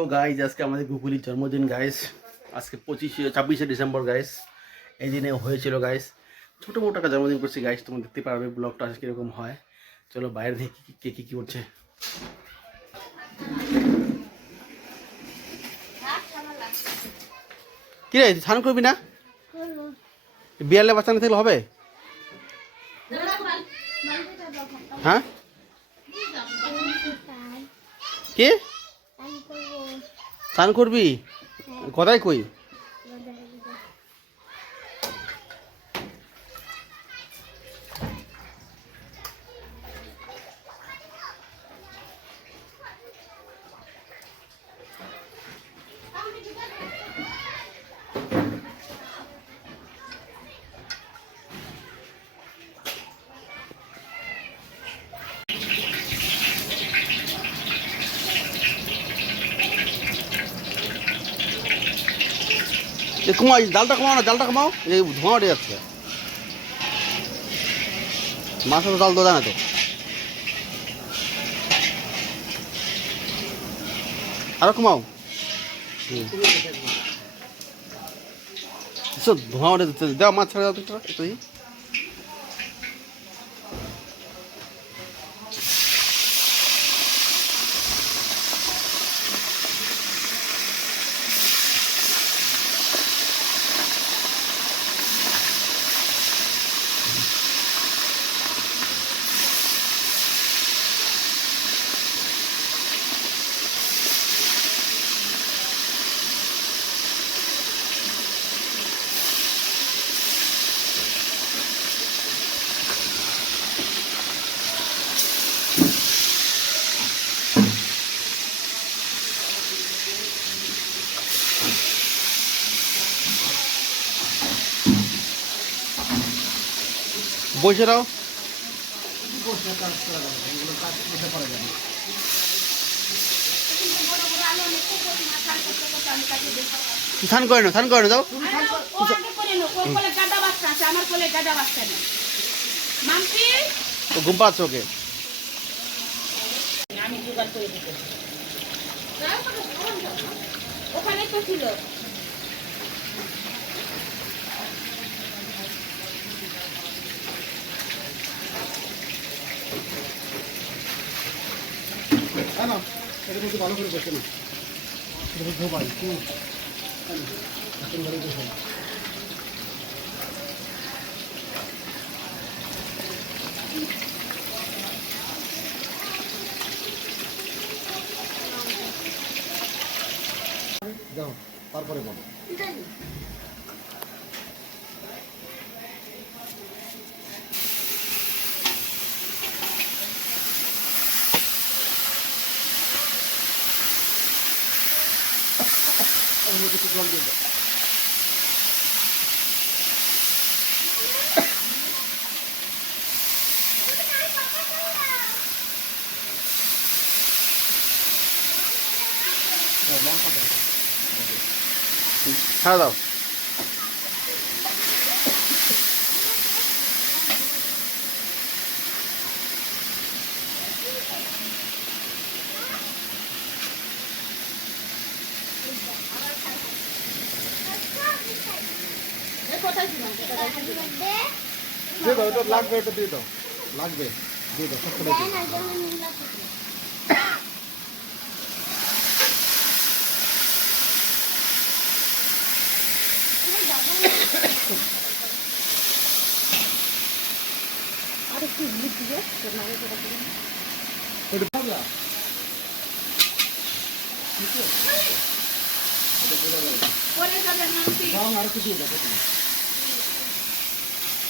তো গাইজ আজকে আমাদের গুগুলির জন্মদিন গাইস। আজকে 26শে ডিসেম্বর গাইস। এই দিনে হয়েছিল গাইস ছোটো মোটো একটা জন্মদিন করছি গাইস। তোমরা দেখতে পারবে ব্লগটা আজকে কীরকম হয়। চলো বাইরে দেখি কে কী করছে। কি রে স্নান করবি না? বিয়ালে বাচ্চা না থাকলে হবে? হ্যাঁ কে স্নান করবি? কোথায় কই? কমাও, জালটা কমাও না, জালটা কমাও, এই ধোঁয়া উঠে যাচ্ছে। মাছের জাল দোদা না তো। আরো কমাও। ধোঁয়া উঠে যাচ্ছে, দাও মাছ ছেড়ে দাও তো একটু। বসে দাও। স্নান করে না, স্নান করে না, যাও। ঘুম পাচ্ছে ওকে। ওখানে তো ছিল। না এটা কিন্তু ভালো করে বসে না, এটা ধোবাই খুব এখন ভালো বসে না। যাও তারপরে বলো। জল দিয়ে দাও। ছাড়া দাও। দিয়ে দাও, ওটা লাগবে, ওটা দিয়ে দাও, লাগবে, দিয়ে দাও, সব দিয়ে দাও। আরেকটু হলুদ দিয়ে আর কিছু দিয়ে দাও,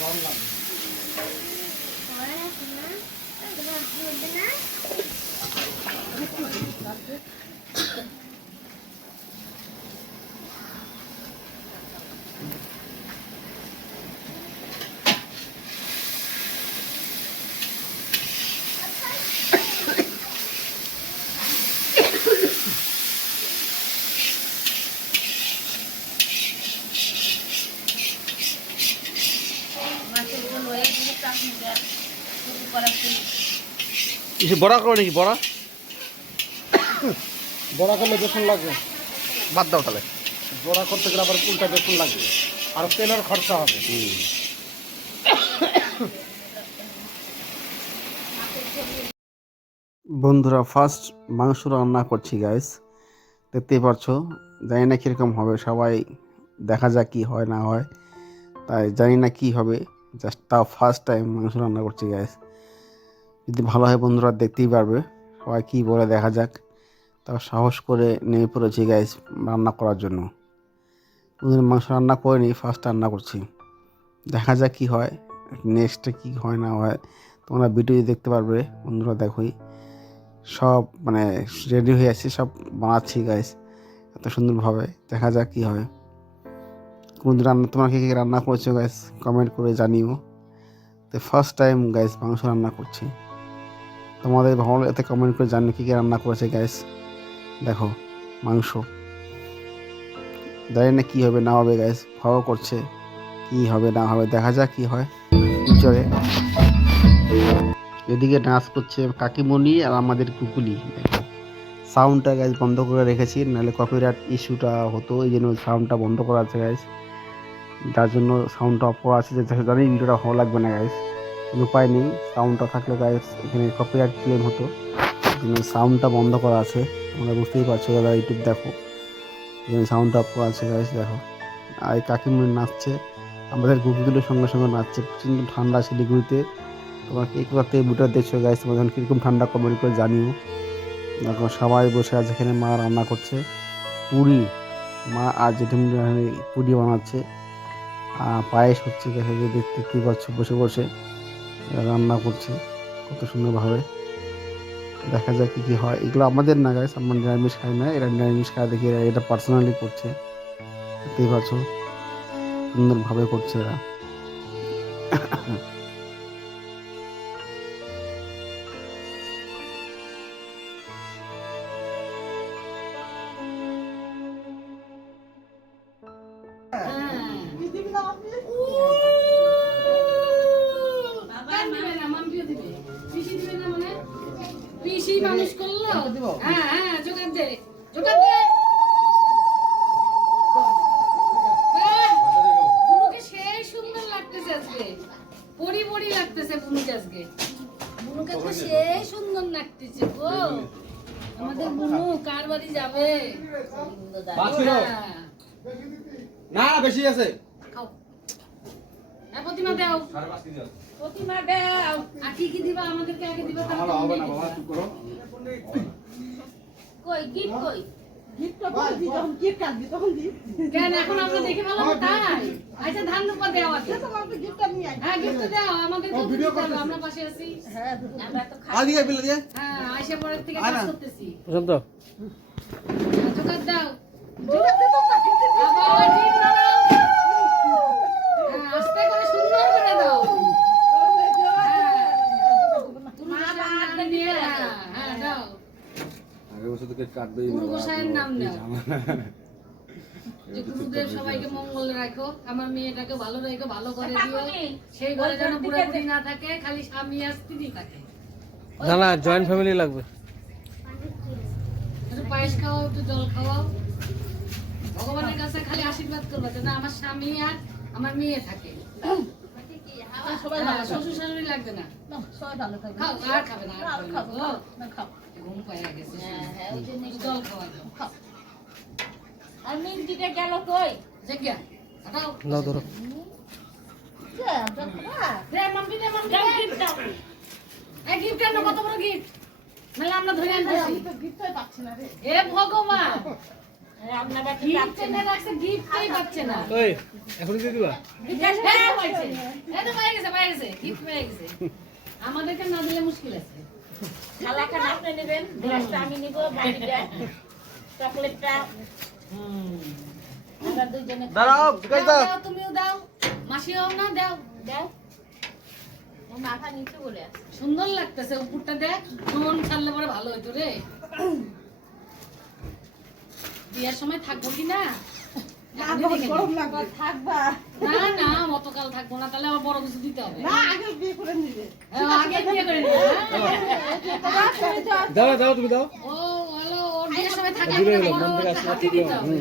রং লাগবে। বড়া করো নাকি? বড়া বড়া করলে বেসন লাগবে, বাদ দাও তাহলে। বড়া করতে গেলে আবার উল্টা বেসন লাগবে, আর তেলের খরচা হবে। বন্ধুরা ফার্স্ট মাংস রান্না করছি গাইস, দেখতেই পারছো। জানি না কীরকম হবে, সবাই দেখা যাক কী হয় না হয়। তাই জানি না কী হবে, জাস্ট তাও ফার্স্ট টাইম মাংস রান্না করছি গাইস। যদি ভালো হয় বন্ধুরা দেখতেই পারবে, সবাই কী বলে দেখা যাক। তাও সাহস করে নেমে পড়েছি গাইস রান্না করার জন্য। কোনোদিন মাংস রান্না করিনি, ফার্স্ট রান্না করছি। দেখা যাক কী হয়, নেক্সটে কী হয় না হয় তোমরা ভিডিও দেখতে পারবে বন্ধুরা। দেখোই সব মানে রেডি হয়ে আছে, সব বানাচ্ছি গাইস এত সুন্দরভাবে। দেখা যাক কী হয়। কোনদিন রান্না তোমরা কী কী রান্না করেছো গাইস কমেন্ট করে জানিও। তো ফার্স্ট টাইম গাইস মাংস রান্না করছি। তোমাদের ভালো এতে কমেন্ট করে জানিও কী কী রান্না করেছে গাইস। দেখো মাংস, জানি না কী হবে না হবে গাইস, ভালো করছে। কী হবে না হবে দেখা যাক কী হয় ফিউচারে। এদিকে নাচ করছে কাকিমণি আর আমাদের কুকুলি। দেখো সাউন্ডটা গাইজ বন্ধ করে রেখেছি, নাহলে কপিরাইট ইস্যুটা হতো, এই জন্য সাউন্ডটা বন্ধ করা আছে গাইজ। যার জন্য সাউন্ডটা অফ করা আছে, যে জানি ভিডিওটা ভালো লাগবে না গাইজ, কোনো উপায় নেই। সাউন্ডটা থাকলে গাইজ এখানে কপিরাইট ক্লেম হতো, এই জন্য সাউন্ডটা বন্ধ করা আছে। তোমরা বুঝতেই পারছো যারা ইউটিউব দেখো, এই জন্য সাউন্ডটা অফ করা আছে গাইজ। দেখো আর এই কাকিমণি নাচছে, আমাদের কুকুরগুলোর সঙ্গে সঙ্গে নাচছে। প্রচণ্ড ঠান্ডা শিলিগুড়িতে। তোমরা কে কোথা থেকে ভিডিও দেখছো গাইস, তোমাদের কীরকম ঠান্ডা কমেন্ট করে জানিও। দেখো সবাই বসে আছে এখানে, মা রান্না করছে পুরি, মা আর জেঠিমুনি পুরি বানাচ্ছে, পায়েস হচ্ছে। দেখতে পাচ্ছ বসে বসে রান্না করছে কত সুন্দরভাবে। দেখা যাক কী কী হয়। এগুলো আমাদের না গাইস, আমরা নিরামিষ খাই না, এরা নিরামিষ খায় দেখি এরা এটা পার্সোনালি করছে। দেখতেই পাচ্ছ সুন্দরভাবে করছে এরা। পিসি মানুষ করলো। হ্যাঁ হ্যাঁ জোগাড় দে, জোগাড় দে। বুনুকে সেই সুন্দর লাগতেছে আজকে, পরি পরি লাগতেছে বুনুকে আজকে। বুনুকে তো সেই সুন্দর লাগতেছে গো। আমাদের বুনু কার বাড়ি যাবে? না বেশি আছে, খাও। প্রতিমা দাও, প্রতিমা দাও। আর কি কি দিবা আমাদেরকে আগে দিবা, তারপর হবে না বাবা চুপ করো। কই গিফট কই? গিফটটা কই দি, যখন গিফট আসবে তখন দি। কেন এখন আমরা দেখে ভালো না তাই? আচ্ছা ধান রূপা দাও আগে। তোমাকে গিফটটা নিয়ে আই। হ্যাঁ গিফট দাও আমাদের, তো ভিডিও করব, আমরা পাশে আছি। হ্যাঁ আমরা তো খাই। আদিকে বিল দিয়ে। হ্যাঁ আইসা পরের থেকে কাজ করতেছি। পছন্দ জোগাড় দাও, জোগাড় দে তো পাখি দিতে। আবার ঠিক না দাও। হ্যাঁ আস্তে করে সুন্দর করে দাও। মা বাদ দিয়ে হ্যাঁ দাও। আগে বসে তো কাট দেই গুরু গোসাইয়ের নাম নাও, যে গুরুদেব সবাইকে মঙ্গল রাখো, আমার মেয়েটাকে ভালো রাখো, ভালো করে দিও। সেই ঘরে যেন বুড়া বুড়ি না থাকে, খালি স্বামী আর স্ত্রী থাকে। না না জয়েন্ট ফ্যামিলি লাগবে। একটু পায়েস খাওয়াও, একটু জল খাওয়াও। ভগবানের কাছে খালি আশীর্বাদ করবে যে না আমার স্বামী আর আমার মেয়ে থাকে। শ্বশুর শাশুড়ি লাগবে না, খাও। আর খাবে না, আর খাবে না। খাও, ঘুম পাইয়া গেছে, জল খাওয়া দাও। আর মিন্টিটা গেল কই? জায়গা দাও, নাও ধরো। দে মাম্পি, দে মাম্পি, দাও গিফট দাও। এই গিফট আনো, কত বড় গিফট, নালে আমরা ধরে আনতেছি। আমি তো গিফটই পাচ্ছি না রে। এ ভগবান, আমরা বাকি গিফট এনে রাখছে, গিফটই পাচ্ছে না। ওই এখন কি দিবা? গিফট পাইছে, এই তো পাই গেছে, পাই গেছে, গিফট পেয়ে গেছে। আমাদেরকে না দিলে মুশকিল আছে। খালাকে আপনি নেবেন, গ্লাসটা আমি নিব, বাকিটা চকলেটটা আমরা দুইজনে দাঁড়াও গাইস দাও। দাও, তুমিও দাও, মাসিও না দাও। দাও। ও মাথা নিচু বলে আছে। সুন্দর লাগতেছে উপরটা, দেখ মন ছাড়লে পরে ভালো হতো রে। বিয়ের সময় থাকবো কি না? থাকবা। না না অতকাল থাকবো না, তাহলে আমার বড় কিছু দিতে হবে। আগে বিয়ে করে নিবে। আগে বিয়ে করে নিবে। দাও দাও তুমি দাও। ও হ্যালো, ওর বিয়ের সময় থাকে না, বড় একটা হাতি দিতে হবে।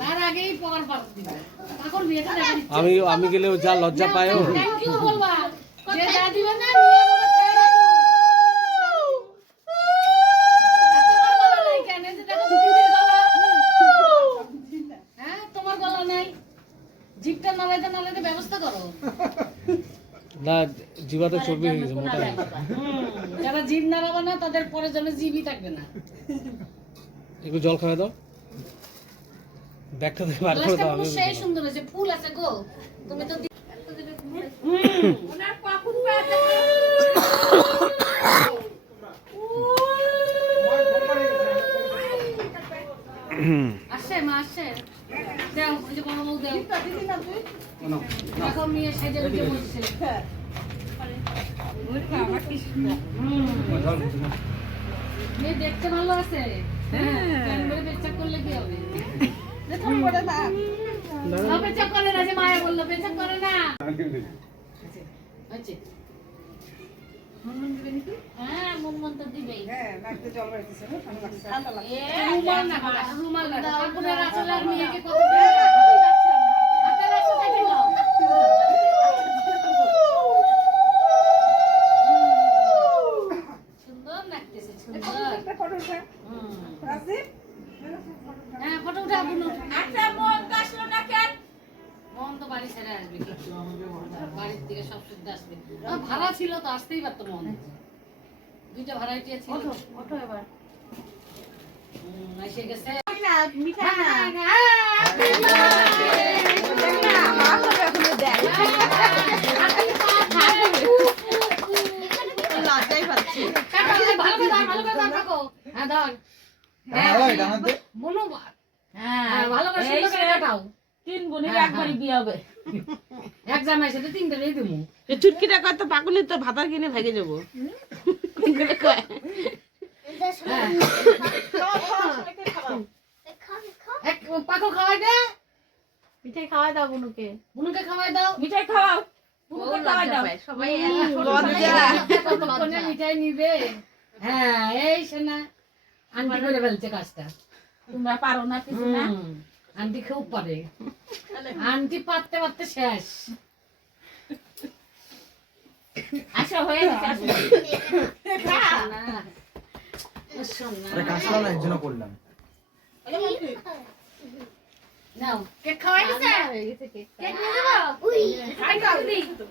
তার আগেই পগার পার দিবে। এখন বিয়েটা দেখা দিচ্ছে। আমি গেলেও যা লজ্জা পায় ও। থ্যাংক ইউ বলবা। যে যা দিবে না নিয়ে বাবা খেয়ে রাখো। আর তোমার গলা নাই কেন? এই যে দেখো দিদির গলা। হ্যাঁ, তোমার গলা নাই। জিভটা নালাইতে ব্যবস্থা করো। না জিভাতে চর্বি হয়ে গেছে মোটা হয়ে গেছে। যারা জিভ নাড়াবে না তাদের পরে জন্য জিভই থাকবে না। একটু জল খাওয়া দাও। ব্যাগটা থেকে বার করে গ্লাসটা দাও। পুরো সেই সুন্দর হয়েছে, ফুল আছে গো। তুমি তো ওনার কখন পাবে আসছে মা আসছে। দাও ওই যে বড় বউ দাও। দেখো মেয়ে সেজে উঠে বলছে। মেয়ে দেখতে ভালো আছে। হ্যাঁ, করে পেচাক করলে কি হবে? না, পেচাক করে না, যে মায়া বললো পেচাক করে না। হচ্ছে। হ্যাঁ মন তো দিবেই রুমাল না, রুমাল না। ঠাকুরের আসলে আর মেয়েকে কত হাতের আসলে দেখে নাও। সুন্দর লাগতেছে, সুন্দর। হ্যাঁ, ফটো উঠা বুনু। আচ্ছা মন তো আসলো না কেন মন তো বাড়ি ছেড়ে আসবে, বাড়ির দিকে সব শুদ্ধ আসবে। ভাড়া ছিল তো আসতেই পারতো মন। দুইটা ভাড়াটিয়া ছিল। ওঠো এবার এসে গেছে। তিন বোনের একবারই বিয়ে হবে চুটকিটা কত পাকুনি তো ভাতার কিনে ভেগে যাবো পাখো খাওয়াই দে, মিঠাই খাওয়া দাও বুনুকে বুনুকে খাওয়াই দাও। মিঠাই খাওয়াও বুনুকে খাওয়াই দাও সবাই কতক্ষণে মিঠাই নিবে। হ্যাঁ, এই শোনা আন্টি করে ফেলছে কাজটা। তোমরা পারো না কিছু না আন্টি খুব পারে, আন্টি পারতে পারতে শেষ। আসো হয়ে গেছে আসো কাঁচলা না এর জন্য করলাম। নাও কেক খাওয়াই দিছে, কেক নিয়ে যাবো।